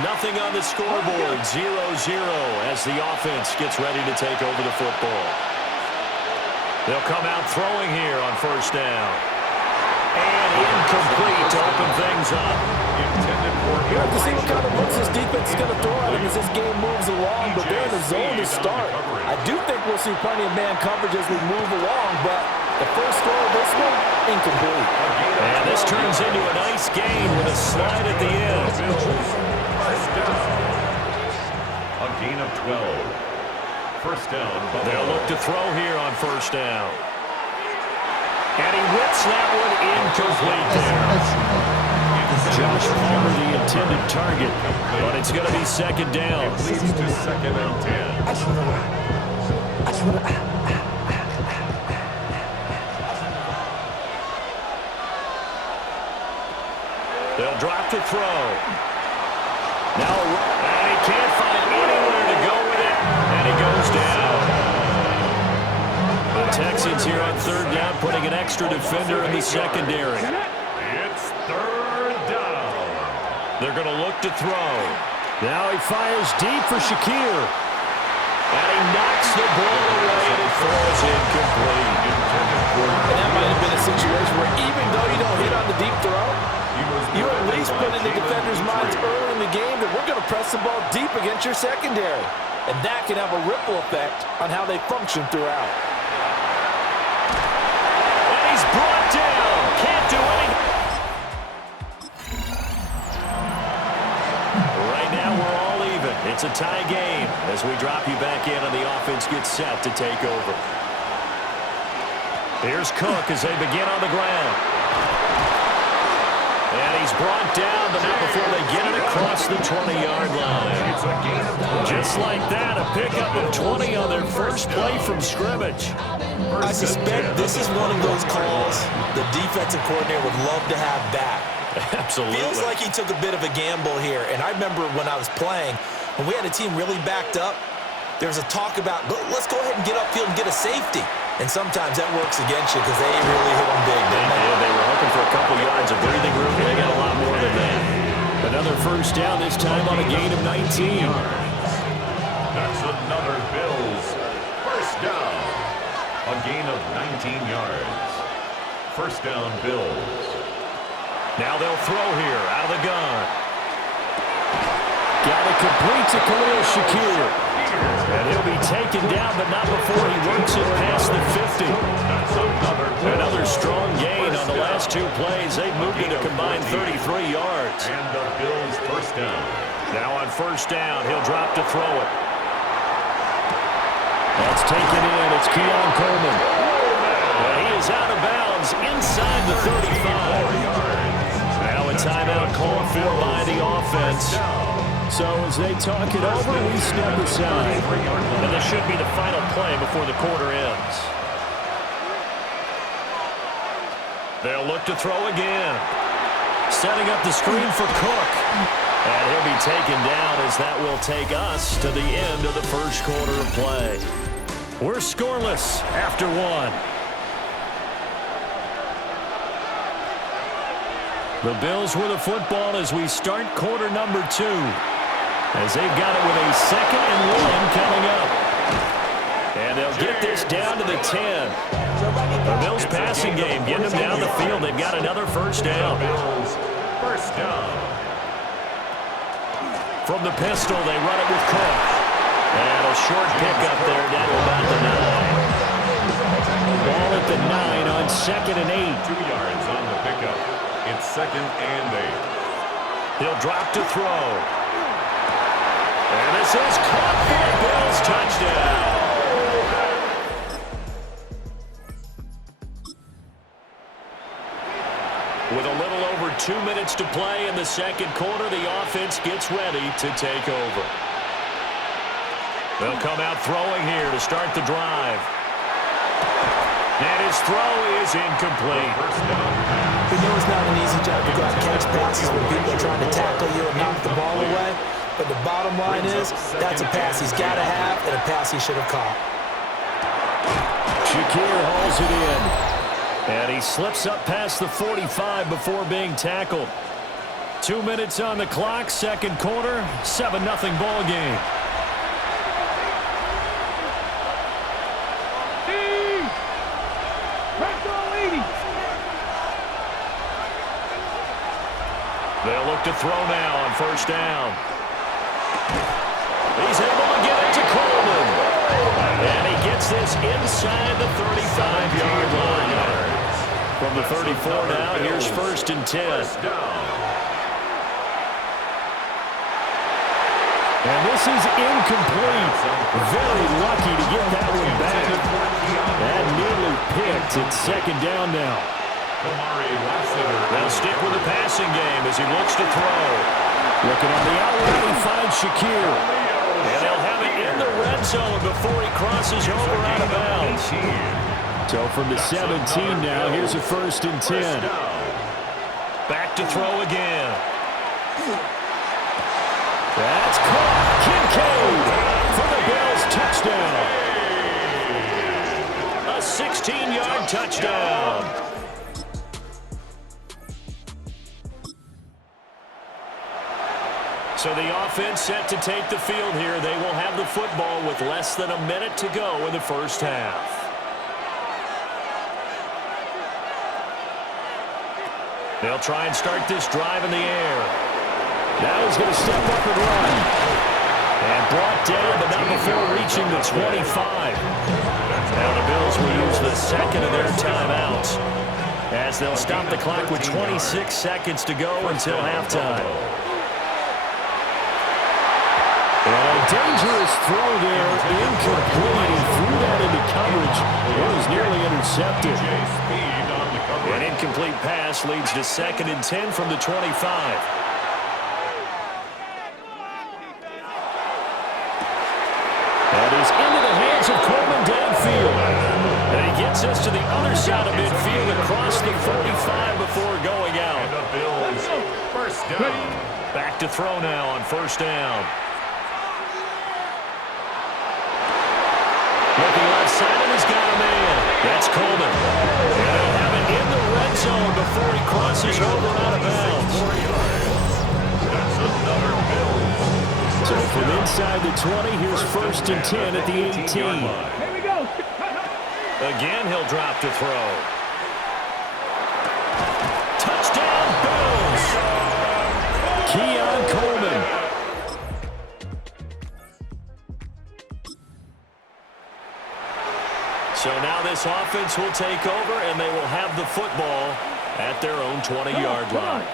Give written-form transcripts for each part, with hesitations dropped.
Nothing on the scoreboard, 0-0 as the offense gets ready to take over the football. They'll come out throwing here on first down. And incomplete to open things up. You have to see what kind of looks this defense is going to throw at him as this game moves along, but they're in the zone to start. I do think we'll see plenty of man coverage as we move along, but the first throw of this one, incomplete. And this turns into a nice gain with a slide at the end. A gain of 12. First down. They'll look to throw here on first down. And he whips that one incomplete there. Josh Palmer, the intended target, but it's going to be second down. It leads to second and 10. They'll drop to throw. Now, and he can't find anywhere to go with it, and he goes down. The Texans here on third down, putting an extra defender in the secondary. It's third down. They're going to look to throw. Now he fires deep for Shakir. And he knocks the ball away, and it falls incomplete. And that might have been a situation where even though you don't hit on the deep throw, you at least put in the defender's minds early in the game that we're going to press the ball deep against your secondary. And that can have a ripple effect on how they function throughout. And he's brought down. Can't do anything. Right now we're all even. It's a tie game as we drop you back in and the offense gets set to take over. Here's Cook as they begin on the ground. And he's brought down, but not before they get it across the 20-yard line. Just like that, a pickup of 20 on their first play from scrimmage. I suspect this is one of those calls the defensive coordinator would love to have back. Absolutely. Feels like he took a bit of a gamble here. And I remember when I was playing, when we had a team really backed up, there was a talk about, let's go ahead and get upfield and get a safety. And sometimes that works against you because they really hit them big, didn't they? Yeah, they were hoping for a couple yards of breathing room. They got a lot more than that. Another first down, this time on a gain of 19. That's another Bills first down. A gain of 19 yards. First down, Bills. Now they'll throw here out of the gun. Got it complete to Khalil Shakir. And he'll be taken down, but not before he works it past the 50. That's Another strong gain on the last two plays. They've moved it a combined 33 yards. And the Bills first down. Now on first down, he'll drop to throw it. That's taken in. It's Keon Coleman. And he is out of bounds inside the 35. Now a timeout called for by the offense. So as they talk it over, we step aside. And this should be the final play before the quarter ends. They'll look to throw again. Setting up the screen for Cook. And he'll be taken down as that will take us to the end of the first quarter of play. We're scoreless after one. The Bills with the football as we start quarter number 2. As they've got it with a 2nd and 1 coming up. And they'll get this down to the 10. The Bills passing game, getting them down the field. They've got another first down. Bills first down. From the pistol, they run it with Cook. And a short pickup there down to about the 9. Ball at the 9 on 2nd and 8. 2 yards on the pickup. It's 2nd and 8. He'll drop to throw. And this is caught for a Bills touchdown. With a little over 2 minutes to play in the second quarter, the offense gets ready to take over. They'll come out throwing here to start the drive. And his throw is incomplete. We know it's not an easy job to go out and catch passes when people are trying to tackle you and knock the ball away. But the bottom line is, that's a pass he's got to have and a pass he should have caught. Shakir hauls it in. And he slips up past the 45 before being tackled. 2 minutes on the clock, second quarter, 7-0 ball game. They'll look to throw now on first down. He's able to get it to Coleman. And he gets this inside the 35-yard line. From the 34 now, here's 1st and 10. And this is incomplete. Very lucky to get that one back. That nearly picked. It's 2nd down now. They'll stick with the passing game as he looks to throw. Looking on the outlet, he finds Shakir. And they'll have it in the red zone before he crosses over out of bounds. So from the 17 now, here's a 1st and 10. Back to throw again. That's caught. Kincaid for the Bills touchdown. A 16-yard touchdown. So the offense set to take the field here. They will have the football with less than a minute to go in the first half. They'll try and start this drive in the air. Now he's going to step up and run. And brought down, but not before reaching the 25. Now the Bills will use the second of their timeouts, as they'll stop the clock with 26 seconds to go until halftime. And a dangerous throw there, incomplete. He threw that into coverage. It was nearly intercepted. An incomplete pass leads to 2nd and 10 from the 25. That is into the hands of Coleman downfield. And he gets us to the other side of midfield across the 45 before going out. And the Bills, first down. Back to throw now on first down. Looking left side, and he's got a man. That's Coleman. And they'll have it in the red zone before he crosses over out of bounds. That's another Bill. So from inside the 20, here's 1st and 10 at the 18. Here we go. Again, he'll drop to throw. Touchdown, Bills! Keon Coleman. So now this offense will take over, and they will have the football at their own 20-yard line.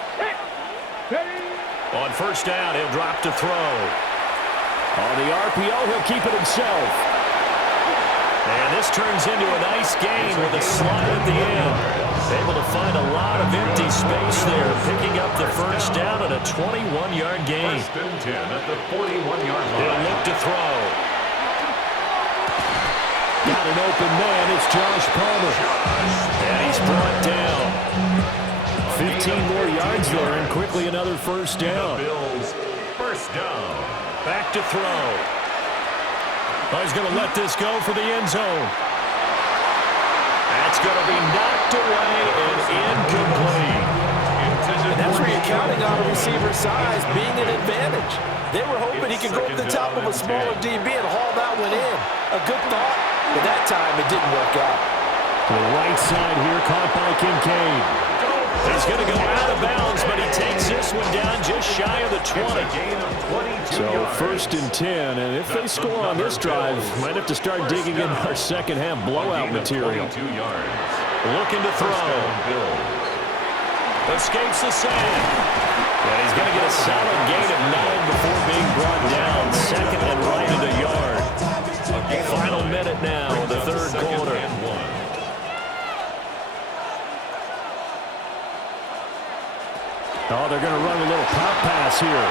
On first down, he'll drop to throw. On the RPO, he'll keep it himself. And this turns into a nice gain with a slide at the end. Able to find a lot of empty space there, picking up the first down at a 21-yard gain. 1st and 10 at the 41-yard line. He'll look to throw. Got an open man. It's Josh Palmer. And he's brought down. 15 more yards there, and quickly another first down. The Bills, first down. Back to throw. Oh, he's going to let this go for the end zone. That's going to be knocked away and incomplete. And that's where you're counting on a receiver's size being an advantage. They were hoping he could go to the top of a smaller DB and haul that one in. A good thought, but that time it didn't work out. To the right side here, caught by Kincaid. He's going to go out of bounds, but he takes this one down just shy of the 20. So 1st and 10, and if they score on this drive, might have to start digging in our second half blowout material. Looking to throw. Escapes the sack. And he's going to get a solid gain of 9 before being brought down. 2nd and right at a yard. Final minute now of the 3rd quarter. Oh, they're going to run a little pop pass here.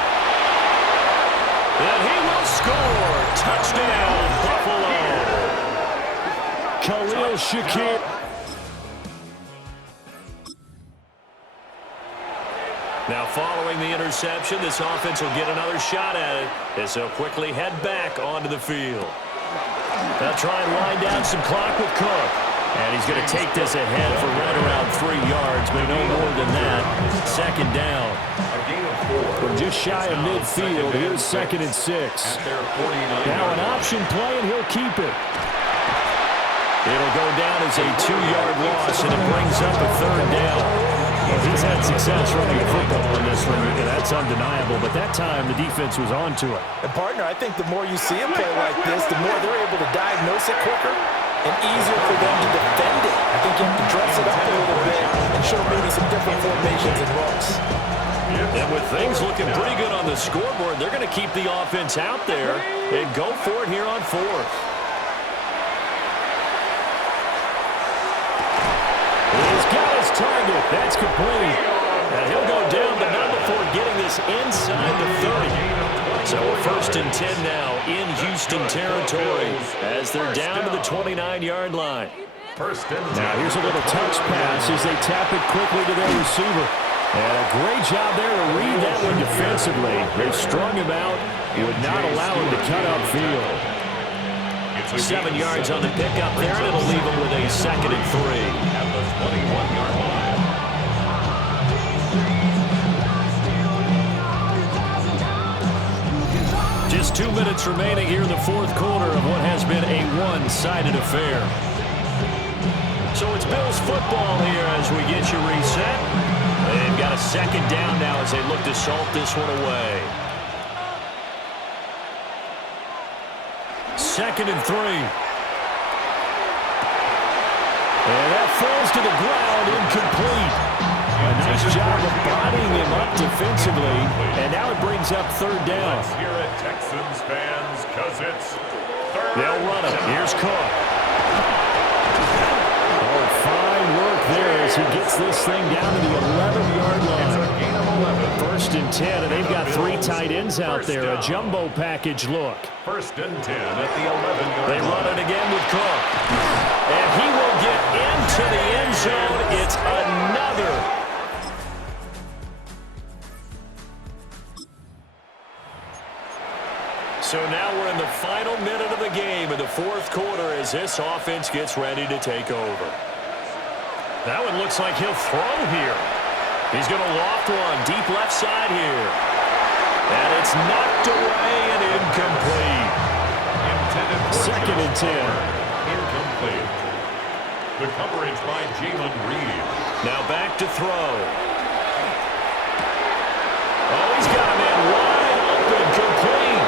And he will score. Touchdown, Buffalo. Khalil Shakir. Now following the interception, this offense will get another shot at it as they'll quickly head back onto the field. They'll try and wind down some clock with Cook. And he's going to take this ahead for right around 3 yards, but no more than that. Second down. A gain of 4. From just shy of midfield, here's 2nd and 6. Now an option play, and he'll keep it. It'll go down as a 2-yard loss, and it brings up a 3rd down. Well, he's had success running the football in this one, and that's undeniable. But that time, the defense was on to it. And, partner, I think the more you see him play like this, the more they're able to diagnose it quicker and easier for them to defend it. I think you have to dress it up a little bit and show maybe some different formations and looks. And with things looking pretty good on the scoreboard, they're going to keep the offense out there and go for it here on 4th. He's got his target. That's complete. And he'll go down, but not before getting this inside the 30. So 1st and 10 now in Houston territory as they're down to the 29-yard line. Now here's a little touch pass as they tap it quickly to their receiver. And a great job there to read that one defensively. They strung him out, would not allow him to cut upfield. 7 yards on the pickup there, and it'll leave him with a 2nd and 3. At the 21-yard line. Just 2 minutes remaining here in the 4th quarter of what has been a one-sided affair. So it's Bills football here as we get you reset. They've got a 2nd down now as they look to salt this one away. 2nd and 3. And that falls to the ground, incomplete. A nice job of bodying him up defensively, and now it brings up 3rd down. Let's hear it, Texans fans, because it's 3rd. They'll run it. Here's Cook. Oh, fine work there as he gets this thing down to the 11-yard line. 1st and 10, and they've got 3 tight ends out there. A jumbo package look. 1st and 10 at the 11-yard line. They run it again with Cook. And he will get into the end zone. It's another. So now we're in the final minute of the game in the 4th quarter as this offense gets ready to take over. That one looks like he'll throw here. He's going to loft one deep left side here. And it's knocked away and incomplete. Intended for 2nd and 10. Incomplete. The coverage by Jalen Reed. Now back to throw. Oh, he's got a man wide open, complete.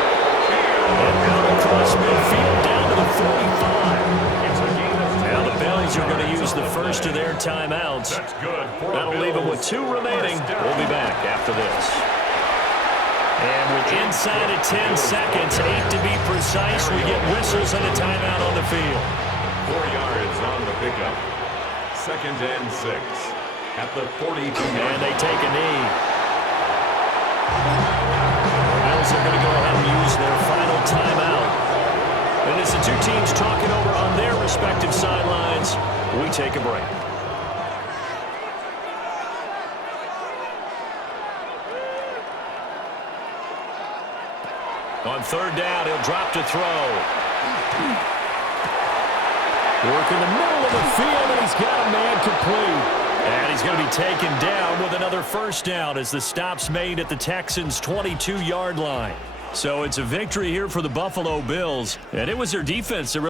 And out across midfield down to the 45. It's a gain of 10. Now the Bills are going to use the first of their timeouts. That's good for That'll leave them with 2 remaining. We'll be back after this. And with inside of 10 seconds, 8 to be precise, we get whistles and a timeout on the field. 4 yards on the pickup. 2nd and 6 at the 42. And they take a knee. The Bills are going to go ahead and use their final timeout. And as the 2 teams talking over on their respective sidelines, we take a break. On 3rd down, he'll drop to throw. Work in the middle of the field, and he's got a man complete. And he's going to be taken down with another 1st down as the stop's made at the Texans' 22-yard line. So it's a victory here for the Buffalo Bills, and it was their defense that